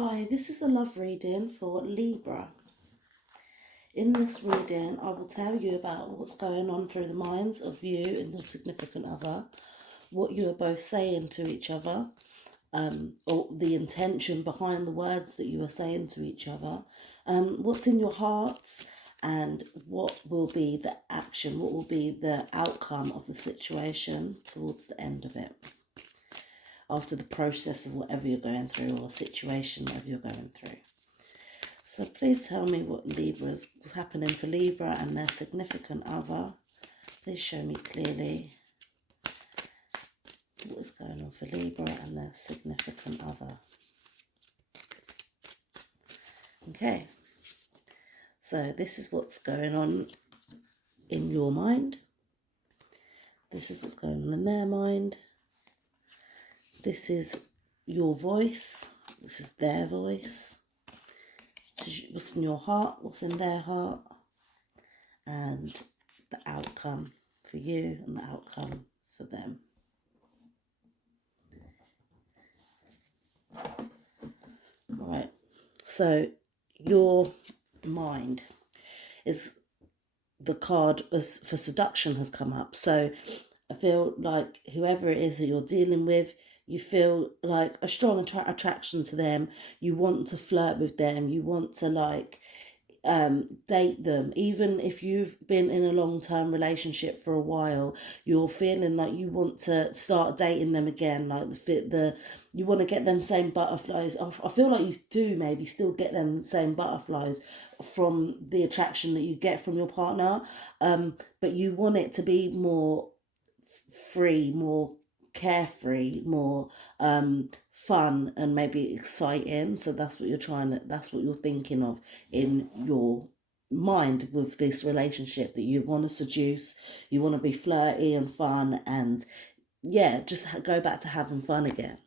Hi, this is a love reading for Libra. In this reading, I will tell you about what's going on through the minds of you and your significant other, what you are both saying to each other, or the intention behind the words that you are saying to each other, what's in your hearts, and what will be the action, what will be the outcome of the situation towards the end of it, after the process of whatever you're going through or situation, whatever you're going through. So please tell me what what's happening for Libra and their significant other. Please show me clearly what is going on for Libra and their significant other. Okay, so this is what's going on in your mind. This is what's going on in their mind. This is your voice. This is their voice. What's in your heart, what's in their heart, and the outcome for you and the outcome for them. Alright, so your mind is the card for seduction has come up. So I feel like whoever it is that you're dealing with, you feel like a strong attraction to them. You want to flirt with them. You want to date them. Even if you've been in a long-term relationship for a while, you're feeling like you want to start dating them again. Like you want to get them same butterflies. I feel like you do maybe still get them same butterflies from the attraction that you get from your partner. But you want it to be more free, more carefree, more fun, and maybe exciting. So that's what you're thinking of in your mind with this relationship, that you want to seduce, you want to be flirty and fun, and yeah, just go back to having fun again.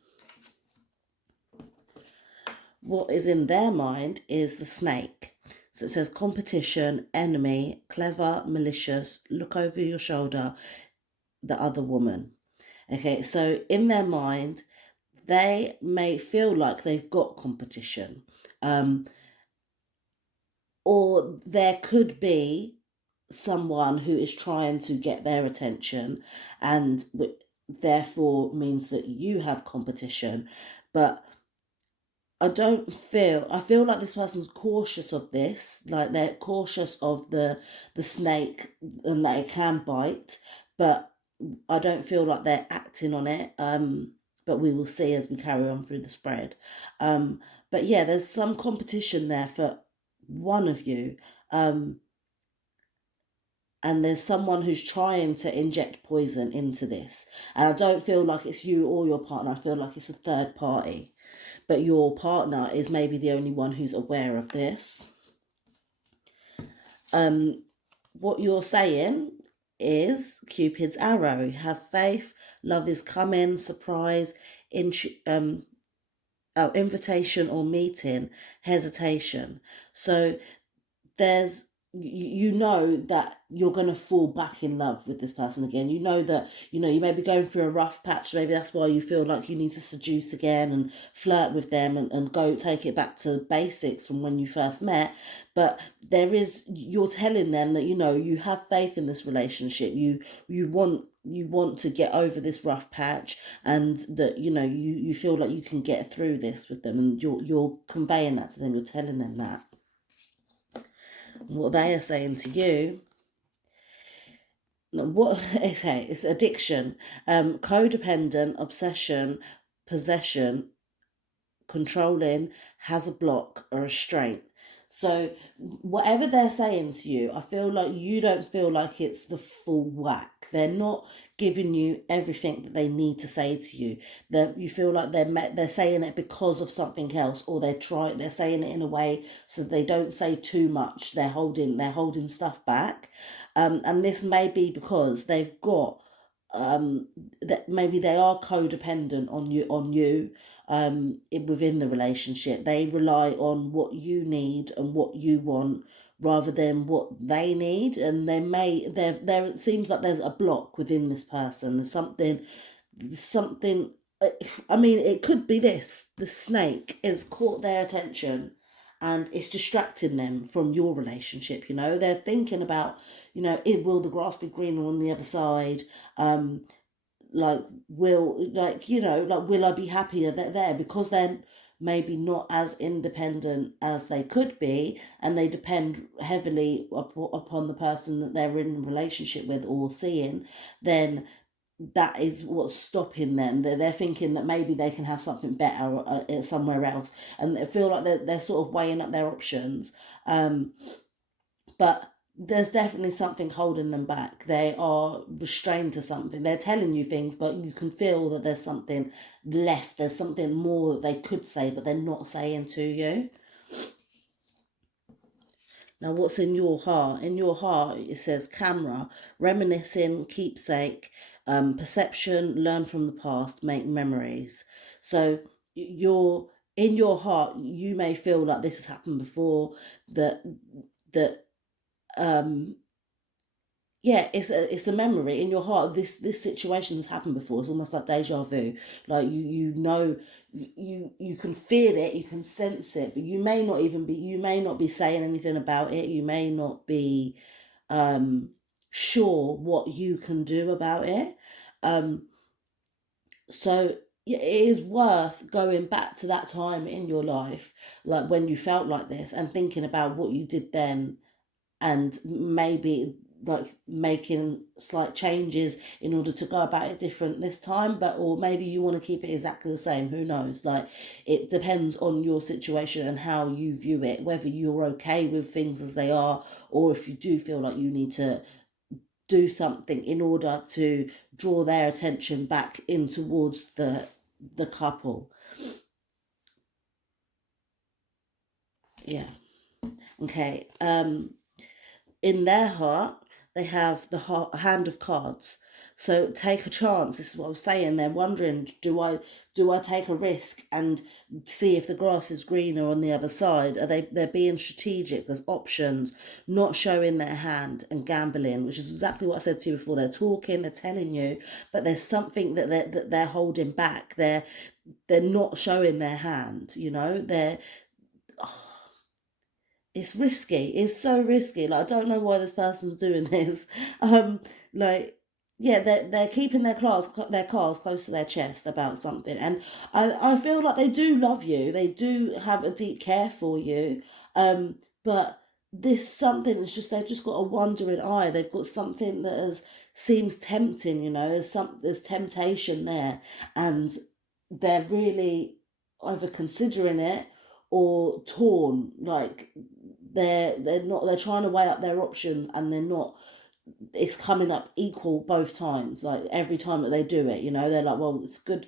What is in their mind is the snake. So it says competition, enemy, clever, malicious, look over your shoulder, the other woman. Okay, so in their mind, they may feel like they've got competition. Or there could be someone who is trying to get their attention, and therefore means that you have competition. But I feel like this person's cautious of this, like they're cautious of the snake and that it can bite, but I don't feel like they're acting on it. But we will see as we carry on through the spread. But yeah, there's some competition there for one of you. And there's someone who's trying to inject poison into this. And I don't feel like it's you or your partner. I feel like it's a third party. But your partner is maybe the only one who's aware of this. What you're saying is Cupid's arrow. Have faith, love is coming, surprise, invitation or meeting, hesitation. So there's, you know that you're going to fall back in love with this person again. You know that, you may be going through a rough patch. Maybe that's why you feel like you need to seduce again and flirt with them and go take it back to basics from when you first met. But you're telling them that, you have faith in this relationship. You want to get over this rough patch, and that, you feel like you can get through this with them, and you're conveying that to them. You're telling them that. What they are saying to you, it's addiction, codependent, obsession, possession, controlling, has a block or restraint. So whatever they're saying to you, I feel like you don't feel like it's the full whack. They're not giving you everything that they need to say to you. You feel like they're saying it because of something else, or they're saying it in a way so they don't say too much. They're holding stuff back, and this may be because they've got that maybe they are codependent on you. Within the relationship, they rely on what you need and what you want rather than what they need, and it seems like there's a block within this person. There's something I mean, it could be this. The snake has caught their attention and it's distracting them from your relationship. You know, they're thinking about, you know, will the grass be greener on the other side? Like, will I be happier that there? Because they're maybe not as independent as they could be, and they depend heavily upon the person that they're in a relationship with or seeing, then that is what's stopping them. They're thinking that maybe they can have something better somewhere else, and they feel like they're sort of weighing up their options. But there's definitely something holding them back. They are restrained to something. They're telling you things, but you can feel that there's something left. There's something more that they could say, but they're not saying to you. Now, what's in your heart? In your heart, it says camera, reminiscing, keepsake, perception, learn from the past, make memories. So you're in your heart, you may feel like this has happened before, that um yeah, it's a memory in your heart. This situation has happened before. It's almost like deja vu. Like you know, you can feel it, you can sense it, but you may not be saying anything about it. You may not be um sure what you can do about it. Um, so yeah, it is worth going back to that time in your life, like when you felt like this, and thinking about what you did then, and maybe like making slight changes in order to go about it different this time. But or maybe you want to keep it exactly the same, who knows? Like, it depends on your situation and how you view it, whether you're okay with things as they are, or if you do feel like you need to do something in order to draw their attention back in towards the couple. Yeah. Okay. In their heart, they have the hand of cards. So take a chance. This is what I was saying. They're wondering, do I take a risk and see if the grass is greener on the other side? They're being strategic. There's options, not showing their hand and gambling, which is exactly what I said to you before. They're talking, they're telling you, but there's something that they're holding back. They're not showing their hand. You know, it's risky. It's so risky. Like, I don't know why this person's doing this. Like, yeah, they're keeping their cards close to their chest about something, and I feel like they do love you. They do have a deep care for you. But this something is just they've just got a wandering eye. They've got something that seems tempting. You know, there's temptation there, and they're really either considering it or torn. Like, they're trying to weigh up their options, and they're not, it's coming up equal both times. Like, every time that they do it, you know, they're like, well, it's good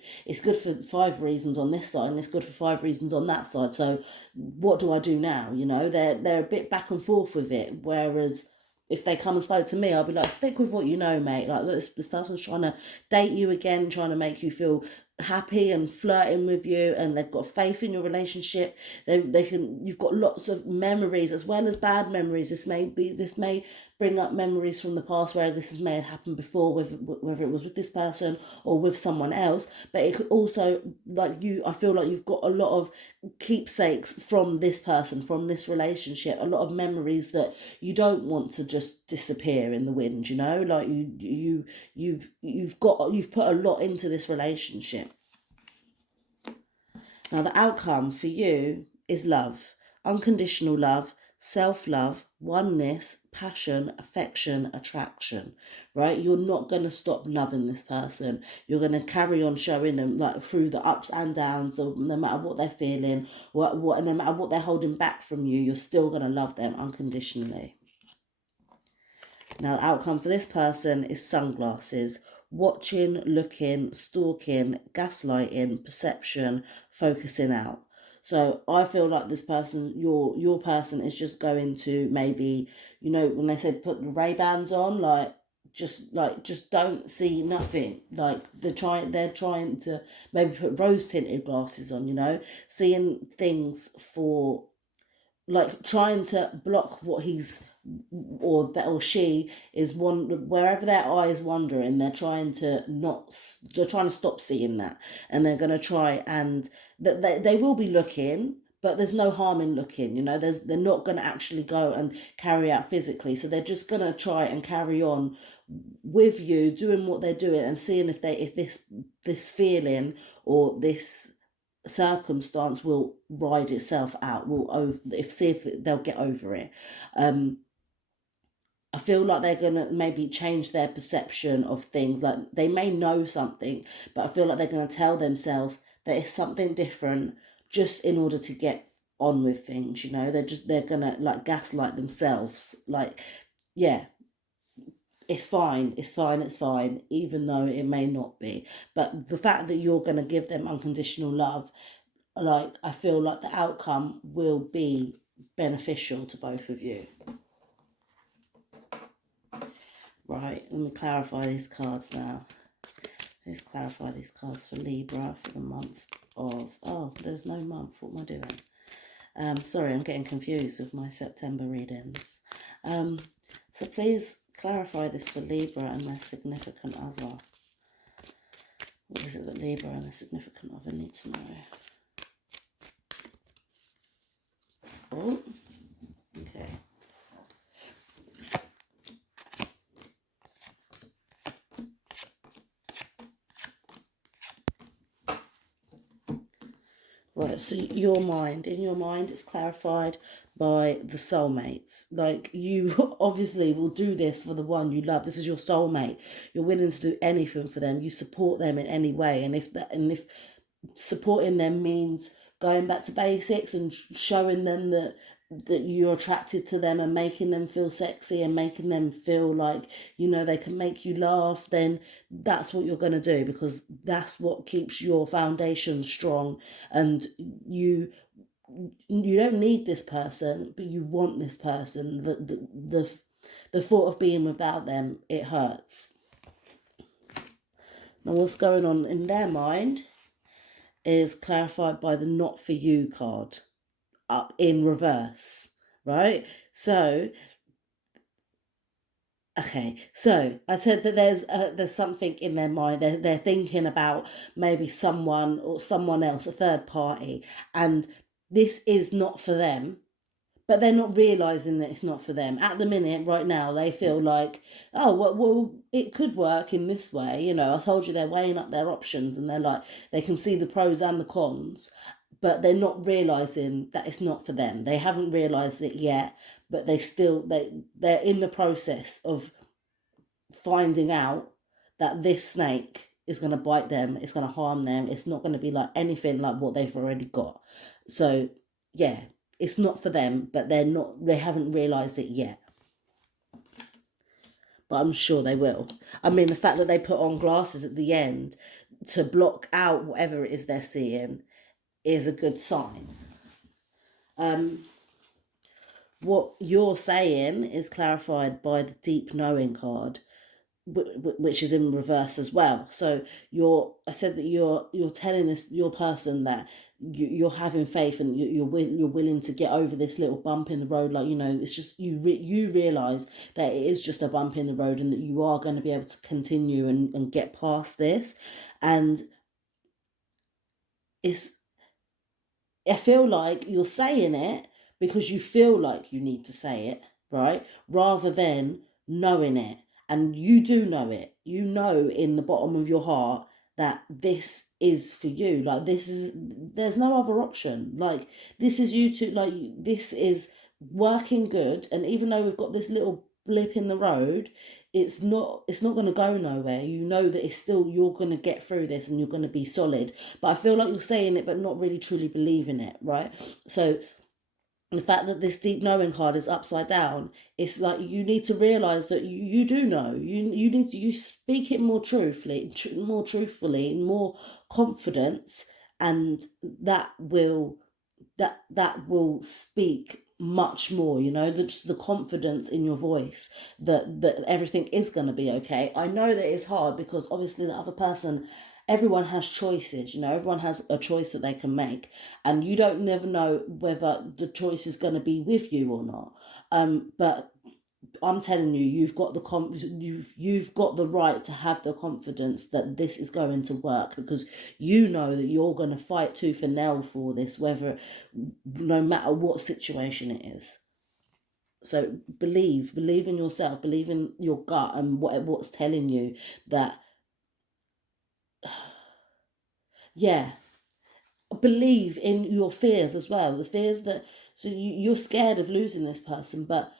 for 5 reasons on this side, and it's good for 5 reasons on that side, so what do I do now? You know, they're a bit back and forth with it. Whereas if they come and spoke to me, I'll be like, stick with what you know, mate. Like, look, this person's trying to date you again, trying to make you feel happy and flirting with you, and they've got faith in your relationship. You've got lots of memories as well as bad memories. This may bring up memories from the past where may have happened before, whether it was with this person or with someone else. But it could also, I feel like you've got a lot of keepsakes from this person, from this relationship, a lot of memories that you don't want to just disappear in the wind. You know, like you've put a lot into this relationship. Now, the outcome for you is love, unconditional love, self love, oneness, passion, affection, attraction, right? You're not going to stop loving this person. You're going to carry on showing them, like, through the ups and downs, so no matter what they're feeling, and no matter what they're holding back from you, you're still going to love them unconditionally. Now, the outcome for this person is sunglasses. Watching, looking, stalking, gaslighting, perception, focusing out. So I feel like this person, your person, is just going to maybe, you know, when they said put the Ray-Bans on, just don't see nothing. Like, they're trying to maybe put rose tinted glasses on, you know, seeing things for, like, trying to block what he's or she is wherever their eye is wandering, they're trying to stop seeing that, and they're going to try, and they will be looking, but there's no harm in looking, they're not going to actually go and carry out physically, so they're just going to try and carry on with you doing what they're doing, and seeing if this feeling or this circumstance will ride itself out, see if they'll get over it. I feel like they're gonna maybe change their perception of things. Like, they may know something, but I feel like they're gonna tell themselves that it's something different just in order to get on with things. They're gonna like gaslight themselves. Like, yeah, it's fine, it's fine, it's fine, even though it may not be. But the fact that you're gonna give them unconditional love, like, I feel like the outcome will be beneficial to both of you. Right, let me clarify these cards now. Let's clarify these cards for Libra for the month of... Oh, there's no month. What am I doing? Sorry, I'm getting confused with my September readings. So please clarify this for Libra and their significant other. What is it that Libra and their significant other need to know? Oh, okay. Right, so in your mind, it's clarified by the soulmates. Like, you obviously will do this for the one you love. This is your soulmate. You're willing to do anything for them. You support them in any way. And if supporting them means going back to basics and showing them that you're attracted to them and making them feel sexy and making them feel like, they can make you laugh, then that's what you're going to do, because that's what keeps your foundation strong. And you don't need this person, but you want this person. The thought of being without them, it hurts. Now, what's going on in their mind is clarified by the not for you card up in reverse, right? So, okay, so I said that there's something in their mind. They're thinking about maybe someone or someone else, a third party, and this is not for them. But they're not realising that it's not for them. At the minute, right now, they feel like, oh, well, it could work in this way. I told you, they're weighing up their options, and they're like, they can see the pros and the cons, but they're not realising that it's not for them. They haven't realised it yet, but they're in the process of finding out that this snake is going to bite them, it's going to harm them, it's not going to be like anything like what they've already got. So, yeah. It's not for them, but they haven't realised it yet. But I'm sure they will. I mean, the fact that they put on glasses at the end to block out whatever it is they're seeing is a good sign. What you're saying is clarified by the deep knowing card, which is in reverse as well. So I said that you're telling your person that you're having faith, and you're willing to get over this little bump in the road. Like, it's just you realise that it is just a bump in the road, and that you are going to be able to continue and get past this. And I feel like you're saying it because you feel like you need to say it, right? Rather than knowing it. And you do know it. You know in the bottom of your heart that this is for you. Like, there's no other option. Like, this is you two, like, this is working good. And even though we've got this little blip in the road, it's not going to go nowhere. You know that it's still, you're going to get through this and you're going to be solid. But I feel like you're saying it, but not really truly believing it, right? So the fact that this deep knowing card is upside down, it's like you need to realise that you do know. You speak it more truthfully, more confidence, and that will speak much more. Just the confidence in your voice that everything is going to be okay. I know that it's hard because obviously the other person, everyone has choices, everyone has a choice that they can make, and you don't never know whether the choice is going to be with you or not. But I'm telling you, you've got you've got the right to have the confidence that this is going to work, because you know that you're going to fight tooth and nail for this, no matter what situation it is. So believe in yourself, believe in your gut and what's telling you that, yeah, believe in your fears as well. The fears that, so you're scared of losing this person, but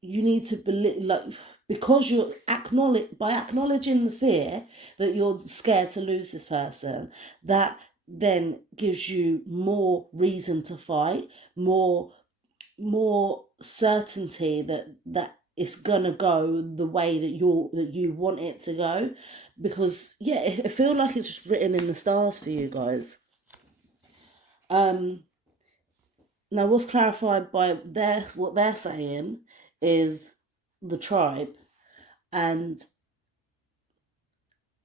you need to believe, like, because you're acknowledging the fear that you're scared to lose this person, that then gives you more reason to fight, more certainty that it's gonna go the way that you want it to go. Because yeah, I feel like it's just written in the stars for you guys. Now what's clarified by what they're saying is the tribe. And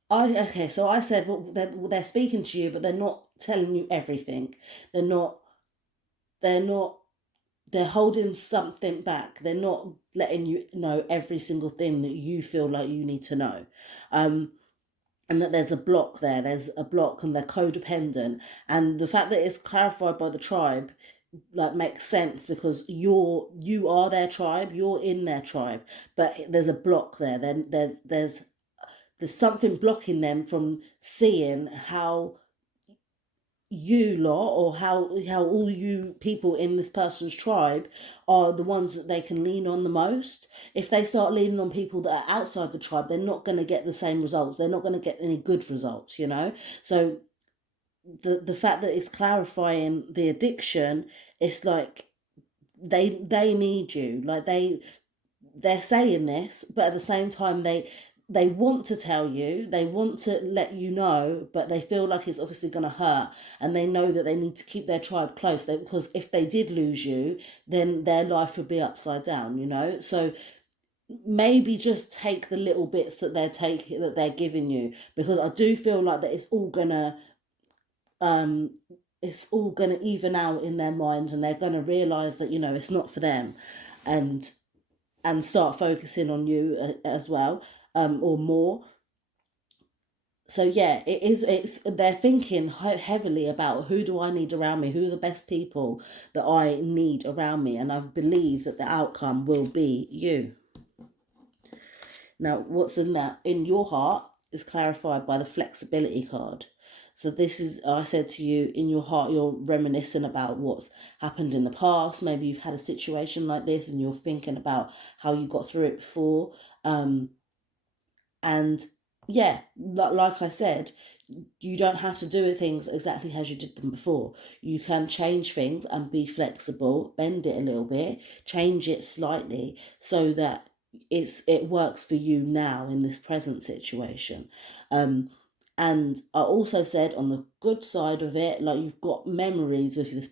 so I said, well, they're speaking to you, but they're not telling you everything. They're not they're not they're holding something back. They're not letting you know every single thing that you feel like you need to know. And that there's a block there. There's a block, and they're codependent. And the fact that it's clarified by the tribe, like, makes sense, because you are their tribe. You're in their tribe, but there's a block there. Then there's something blocking them from seeing how you lot, or how all you people in this person's tribe are the ones that they can lean on the most. If they start leaning on people that are outside the tribe, they're not going to get the same results. They're not going to get any good results, you know. So the fact that it's clarifying the addiction, it's like they need you. Like, they're saying this, but at the same time they want to tell you, they want to let you know, but they feel like it's obviously going to hurt, and they know that they need to keep their tribe close, because if they did lose you, then their life would be upside down, you know. So maybe just take the little bits that they're giving you, because I do feel like that um it's all gonna even out in their minds, and they're gonna realize that, you know, it's not for them, and start focusing on you as well, or more. So yeah, it's they're thinking heavily about, who do I need around me, who are the best people that I need around me, and I believe that the outcome will be you. Now what's in your heart is clarified by the flexibility card. So this is, I said to you, in your heart, you're reminiscing about what's happened in the past. Maybe you've had a situation like this, and you're thinking about how you got through it before. And yeah, like I said, you don't have to do things exactly as you did them before. You can change things and be flexible, bend it a little bit, change it slightly, so that it works for you now in this present situation. And I also said, on the good side of it, like, you've got memories with this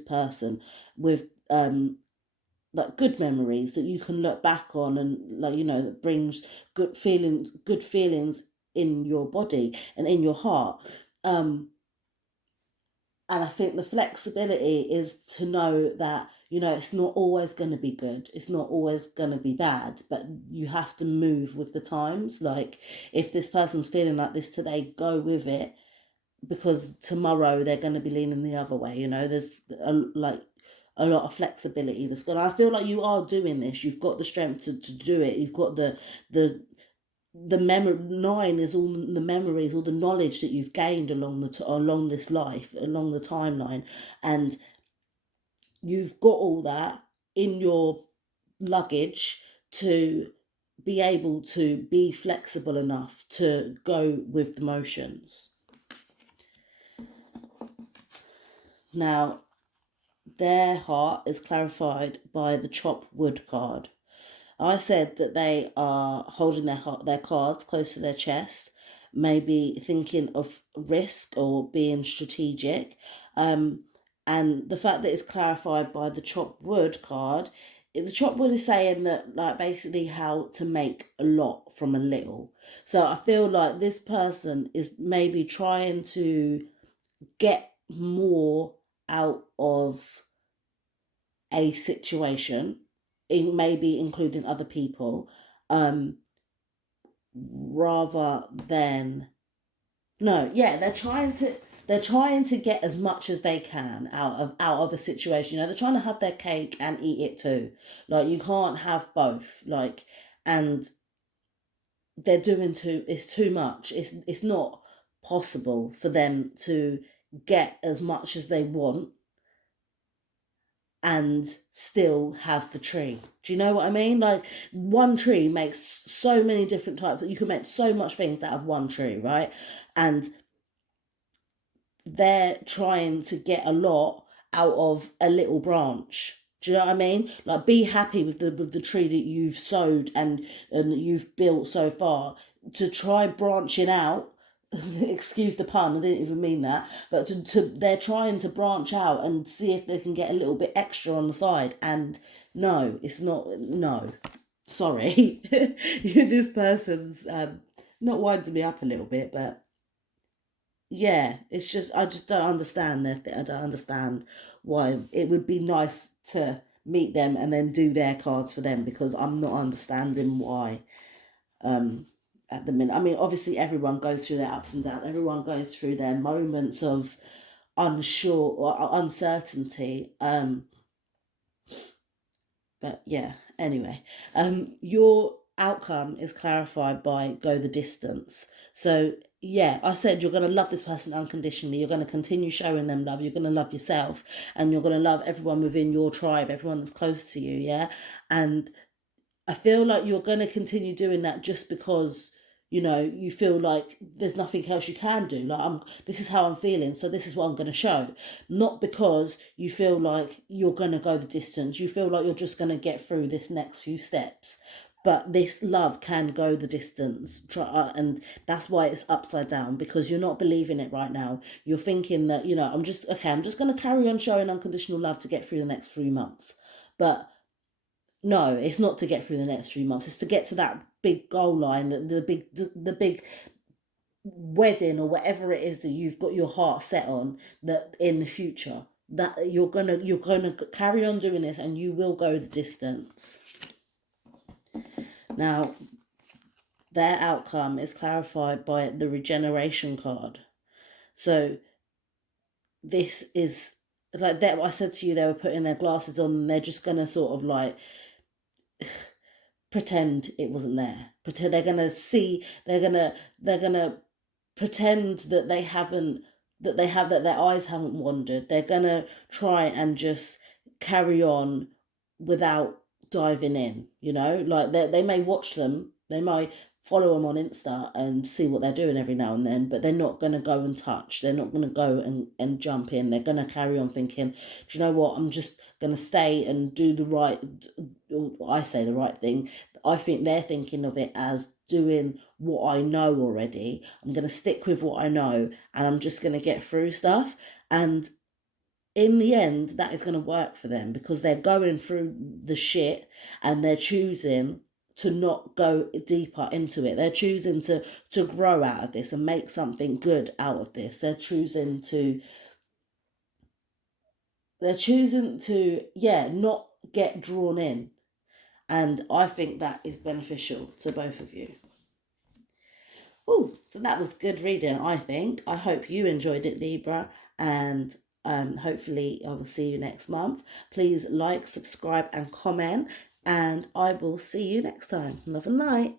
person, with like good memories that you can look back on, and, like, you know, that brings good feelings in your body and in your heart. And I think the flexibility is to know that, you know, it's not always going to be good, it's not always going to be bad, but you have to move with the times. Like, if this person's feeling like this today, go with it, because tomorrow they're going to be leaning the other way, you know. There's a lot of flexibility that's good. I feel like you are doing this. You've got the strength to do it. You've got the memory. 9 is all the memories, all the knowledge that you've gained along this life, along the timeline, and you've got all that in your luggage to be able to be flexible enough to go with the motions. Now, their heart is clarified by the chop wood card. I said that they are holding their cards close to their chest, maybe thinking of risk or being strategic. And the fact that it's clarified by the chop wood card, the chop wood is saying that, like, basically how to make a lot from a little. So I feel like this person is maybe trying to get more out of a situation, maybe including other people, rather than, no, yeah, they're trying to get as much as they can out of a situation. They're trying to have their cake and eat it too. Like, you can't have both. Like, and they're doing it's too much. It's not possible for them to get as much as they want and still have the tree. Do you know what I mean? Like, one tree makes so many different types. You can make so much things out of one tree, right? And they're trying to get a lot out of a little branch. Do you know what I mean? Like, be happy with the tree that you've sowed and that you've built so far. To try branching out, excuse the pun, I didn't even mean that, but they're trying to branch out and see if they can get a little bit extra on the side. And no, it's not. No, sorry, this person's not winding me up a little bit, but yeah, it's just, I just don't understand that. I don't understand why it would be nice to meet them and then do their cards for them, because I'm not understanding why. Um, at the minute, I mean, obviously everyone goes through their ups and downs. Everyone goes through their moments of unsure or uncertainty. But yeah, anyway, your outcome is clarified by go the distance. So yeah, I said you're going to love this person unconditionally. You're going to continue showing them love. You're going to love yourself, and you're going to love everyone within your tribe, everyone that's close to you. Yeah. And I feel like you're going to continue doing that just because, you feel like there's nothing else you can do. Like, this is how I'm feeling, so this is what I'm going to show. Not because you feel like you're going to go the distance. You feel like you're just going to get through this next few steps. But this love can go the distance. And that's why it's upside down, because you're not believing it right now. You're thinking that, I'm just going to carry on showing unconditional love to get through the next 3 months. But no, it's not to get through the next 3 months. It's to get to that big goal line, the big wedding or whatever it is that you've got your heart set on, that in the future that you're gonna carry on doing this, and you will go the distance. Now, their outcome is clarified by the regeneration card. So this is like that. I said to you, they were putting their glasses on, and they're just gonna sort of like pretend it wasn't there. Pretend they're gonna see. They're gonna pretend that they haven't. That their eyes haven't wandered. They're gonna try and just carry on without diving in. Like they may watch them. They might follow them on Insta and see what they're doing every now and then, but they're not going to go and touch. They're not going to go and jump in. They're going to carry on thinking, do you know what, I'm just going to stay and do the right, I say the right thing. I think they're thinking of it as doing what I know already. I'm going to stick with what I know, and I'm just going to get through stuff. And in the end, that is going to work for them, because they're going through the shit and they're choosing to not go deeper into it. They're choosing to grow out of this and make something good out of this. They're choosing to not get drawn in. And I think that is beneficial to both of you. Oh, so that was good reading, I think. I hope you enjoyed it, Libra, and hopefully I will see you next month. Please like, subscribe and comment, and I will see you next time. Love and light.